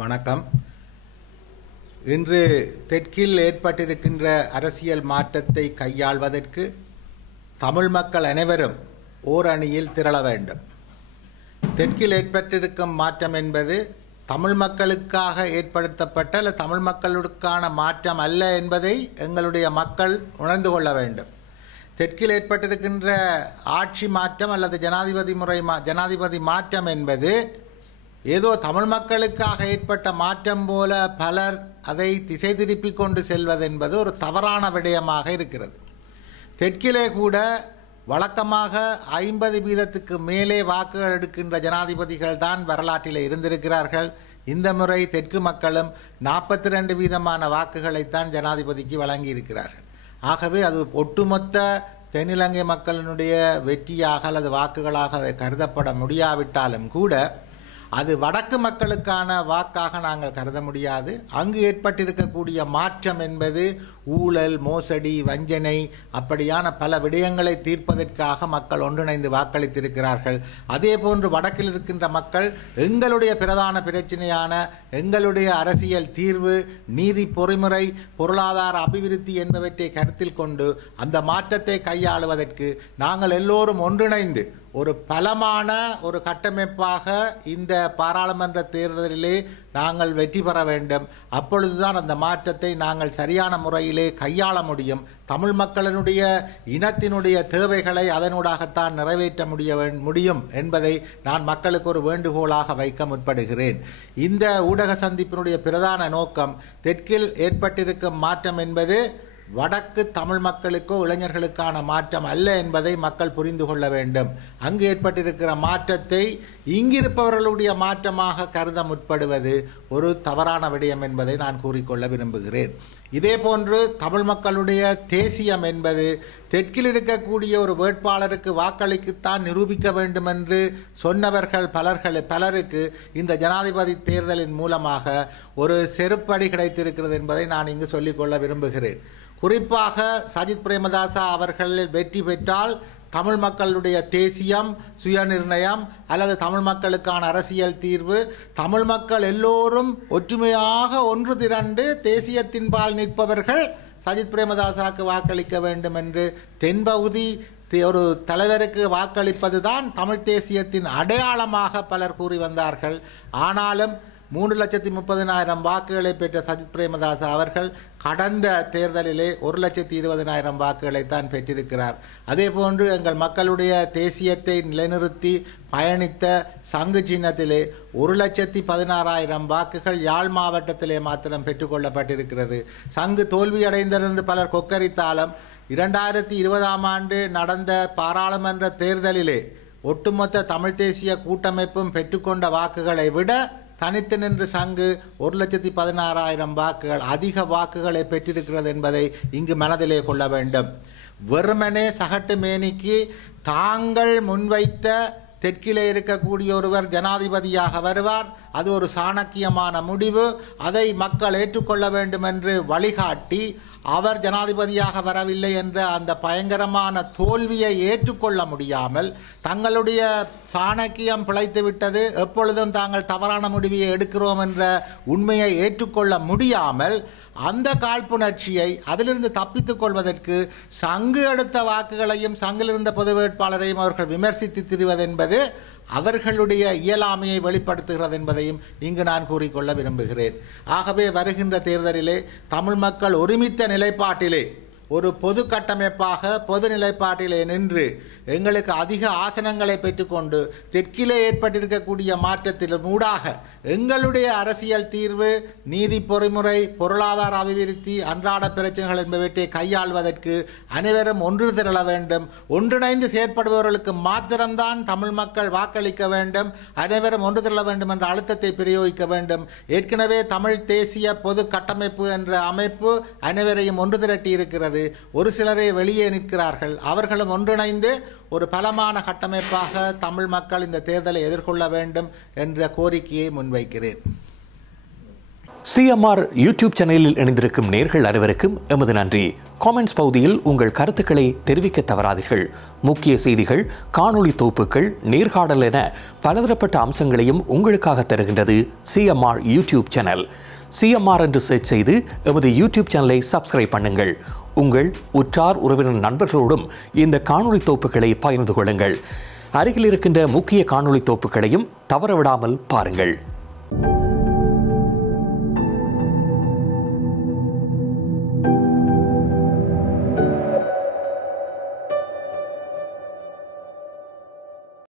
வணக்கம். இன்று தெற்கில் ஏற்பட்டிருக்கின்ற அரசியல் மாற்றத்தை கையாள்வதற்கு தமிழ் மக்கள் அனைவரும் ஓர் அணியில் திரள வேண்டும். தெற்கில் ஏற்பட்டிருக்கும் மாற்றம் என்பது தமிழ் மக்களுக்காக ஏற்படுத்தப்பட்ட அல்ல தமிழ் மக்களுக்கான மாற்றம் அல்ல என்பதை எங்களுடைய மக்கள் உணர்ந்து கொள்ள வேண்டும். தெற்கில் ஏற்பட்டிருக்கின்ற ஆட்சி மாற்றம் அல்லது ஜனாதிபதி மாற்றம் என்பது ஏதோ தமிழ் மக்களுக்காக ஏற்பட்ட மாற்றம் போல பலர் அதை திசை திருப்பி கொண்டு செல்வதென்பது ஒரு தவறான விடயமாக இருக்கிறது. தெற்கிலே கூட வழக்கமாக 50% மேலே வாக்குகள் எடுக்கின்ற ஜனாதிபதிகள் தான் வரலாற்றில் இருந்திருக்கிறார்கள். இந்த முறை தெற்கு மக்களும் 42% வாக்குகளைத்தான் ஜனாதிபதிக்கு வழங்கியிருக்கிறார்கள். ஆகவே அது ஒட்டுமொத்த தென்னிலங்கை மக்களினுடைய வெற்றியாக அல்லது வாக்குகளாக அதை கருதப்பட முடியாவிட்டாலும் கூட அது வடக்கு மக்களுக்கான வாக்காக நாங்கள் கருத முடியாது. அங்கு ஏற்பட்டிருக்கக்கூடிய மாற்றம் என்பது ஊழல், மோசடி, வஞ்சனை அப்படியான பல விடயங்களை தீர்ப்பதற்காக மக்கள் ஒன்றிணைந்து வாக்களித்திருக்கிறார்கள். அதே போன்று வடக்கில் இருக்கின்ற மக்கள் எங்களுடைய பிரதான பிரச்சனையான எங்களுடைய அரசியல் தீர்வு, நீதி பொறிமுறை, பொருளாதார அபிவிருத்தி என்பவற்றை கருத்தில் கொண்டு அந்த மாற்றத்தை கையாளுவதற்கு நாங்கள் எல்லோரும் ஒன்றிணைந்து ஒரு பலமான ஒரு கட்டமைப்பாக இந்த பாராளுமன்ற தேர்தலிலே நாங்கள் வெற்றி பெற வேண்டும். அப்பொழுதுதான் அந்த மாற்றத்தை நாங்கள் சரியான முறையிலே கையாள முடியும். தமிழ் மக்களினுடைய இனத்தினுடைய தேவைகளை அதனூடாகத்தான் நிறைவேற்ற முடியும் என்பதை நான் மக்களுக்கு ஒரு வேண்டுகோளாக வைக்க முற்படுகிறேன். இந்த ஊடக சந்திப்பினுடைய பிரதான நோக்கம் தெற்கில் ஏற்பட்டிருக்கும் மாற்றம் என்பது வடக்கு தமிழ் மக்களுக்கோ இளைஞர்களுக்கான மாற்றம் அல்ல என்பதை மக்கள் புரிந்து கொள்ள வேண்டும். அங்கு ஏற்பட்டிருக்கிற மாற்றத்தை இங்கிருப்பவர்களுடைய மாற்றமாக கருத முற்படுவது ஒரு தவறான விடயம் என்பதை நான் கூறிக்கொள்ள விரும்புகிறேன். இதே போன்று தமிழ் மக்களுடைய தேசியம் என்பது தெற்கில் இருக்கக்கூடிய ஒரு வேட்பாளருக்கு வாக்களிக்குத்தான் நிரூபிக்க வேண்டும் என்று சொன்னவர்கள் பலருக்கு இந்த ஜனாதிபதி தேர்தலின் மூலமாக ஒரு செருப்படி கிடைத்திருக்கிறது என்பதை நான் இங்கு சொல்லிக்கொள்ள விரும்புகிறேன். குறிப்பாக சஜித் பிரேமதாசா அவர்கள் வெற்றி பெற்றால் தமிழ் மக்களுடைய தேசியம், சுயநிர்ணயம் அல்லது தமிழ் மக்களுக்கான அரசியல் தீர்வு, தமிழ் மக்கள் எல்லோரும் ஒற்றுமையாக ஒன்று திரண்டு தேசியத்தின்பால் நிற்பவர்கள் சஜித் பிரேமதாசாவுக்கு வாக்களிக்க வேண்டும் என்று தென்பகுதி ஒரு தலைவருக்கு வாக்களிப்பதுதான் தமிழ் தேசியத்தின் அடையாளமாக பலர் கூறி வந்தார்கள். ஆனாலும் 3,30,000 வாக்குகளை பெற்ற சஜித் பிரேமதாச அவர்கள் கடந்த தேர்தலிலே 1,20,000 வாக்குகளைத்தான் பெற்றிருக்கிறார். அதே போன்று எங்கள் மக்களுடைய தேசியத்தை நிலைநிறுத்தி பயணித்த சங்கு சின்னத்திலே 1,16,000 வாக்குகள் யாழ் மாவட்டத்திலே மாத்திரம் பெற்றுக்கொள்ளப்பட்டிருக்கிறது. சங்கு தோல்வியடைந்திருந்து பலர் கொக்கரித்தாலும் 2020ஆம் ஆண்டு நடந்த பாராளுமன்ற தேர்தலிலே ஒட்டுமொத்த தமிழ் தேசிய கூட்டமைப்பும் பெற்றுக்கொண்ட வாக்குகளை விட தனித்து நின்று சங்கு 1,16,000 வாக்குகள் அதிக வாக்குகளை பெற்றிருக்கிறது என்பதை இங்கு மனதிலே கொள்ள வேண்டும். வெறுமனே சகட்டு மேனிக்கு தாங்கள் முன்வைத்த தெற்கிலே இருக்கக்கூடிய ஒருவர் ஜனாதிபதியாக வருவார், அது ஒரு சாணக்கியமான முடிவு, அதை மக்கள் ஏற்றுக்கொள்ள வேண்டும் என்று வழிகாட்டி அவர் ஜனாதிபதியாக வரவில்லை என்ற அந்த பயங்கரமான தோல்வியை ஏற்றுக்கொள்ள முடியாமல் தங்களுடைய சாணக்கியம் பிழைத்துவிட்டது, எப்பொழுதும் தாங்கள் தவறான முடிவை எடுக்கிறோம் என்ற உண்மையை ஏற்றுக்கொள்ள முடியாமல் அந்த காழ்ப்புணர்ச்சியை அதிலிருந்து தப்பித்துக் கொள்வதற்கு சங்கு எடுத்த வாக்குகளையும் சங்கிலிருந்த பொது வேட்பாளரையும் அவர்கள் விமர்சித்து திரிவதென்பது அவர்களுடைய இயலாமையை வெளிப்படுத்துகிறது என்பதையும் இங்கு நான் கூறிக்கொள்ள விரும்புகிறேன். ஆகவே வருகின்ற தேர்தலிலே தமிழ் மக்கள் ஒருமித்த நிலைப்பாட்டிலே ஒரு பொது கட்டமைப்பாக பொது நிலைப்பாட்டிலே நின்று எங்களுக்கு அதிக ஆசனங்களை பெற்றுக்கொண்டு தெற்கிலே ஏற்பட்டிருக்கக்கூடிய மாற்றத்தின் ஊடாக எங்களுடைய அரசியல் தீர்வு, நீதி பொறிமுறை, பொருளாதார அபிவிருத்தி, அன்றாட பிரச்சனைகள் என்பவற்றை கையாள்வதற்கு அனைவரும் ஒன்று திரள வேண்டும். ஒன்றிணைந்து செயற்படுபவர்களுக்கு மாத்திரம்தான் தமிழ் மக்கள் வாக்களிக்க வேண்டும், அனைவரும் ஒன்று திரள வேண்டும் என்ற அழுத்தத்தை பிரயோகிக்க வேண்டும். ஏற்கனவே தமிழ் தேசிய பொது கட்டமைப்பு என்ற அமைப்பு அனைவரையும் ஒன்று திரட்டி இருக்கிறது. ஒரு சிலரே வெளியே நிற்கிறார்கள். அவர்களும் ஒன்றிணைந்து ஒரு பலமான கட்டமைப்பாக தமிழ் மக்கள் இந்த தேர்தலை எதிர்கொள்ள வேண்டும் என்ற கோரிக்கையை முன்வைக்கிறேன். CMR யூடியூப் சேனலில் இணைந்திருக்கும் நேர்கள் அனைவருக்கும் எமது நன்றி. காமெண்ட்ஸ் பகுதியில் உங்கள் கருத்துக்களை தெரிவிக்க தவறாதீர்கள். முக்கிய செய்திகள், காணொளி தொகுப்புகள், நேர்காணல் என பலதரப்பட்ட அம்சங்களையும் உங்களுக்காக தருகின்றது CMR யூடியூப் சேனல். CMR என்று சர்ச் செய்து எமது யூடியூப் சேனலை சப்ஸ்கிரைப் பண்ணுங்கள். உங்கள் உற்றார் உறவினர் நண்பர்களோடும் இந்த காணொளி தொகுப்புகளை பகிர்ந்து கொள்ளுங்கள். அருகில் இருக்கின்ற முக்கிய காணொளி தொகுப்புகளையும் தவறவிடாமல் பாருங்கள்.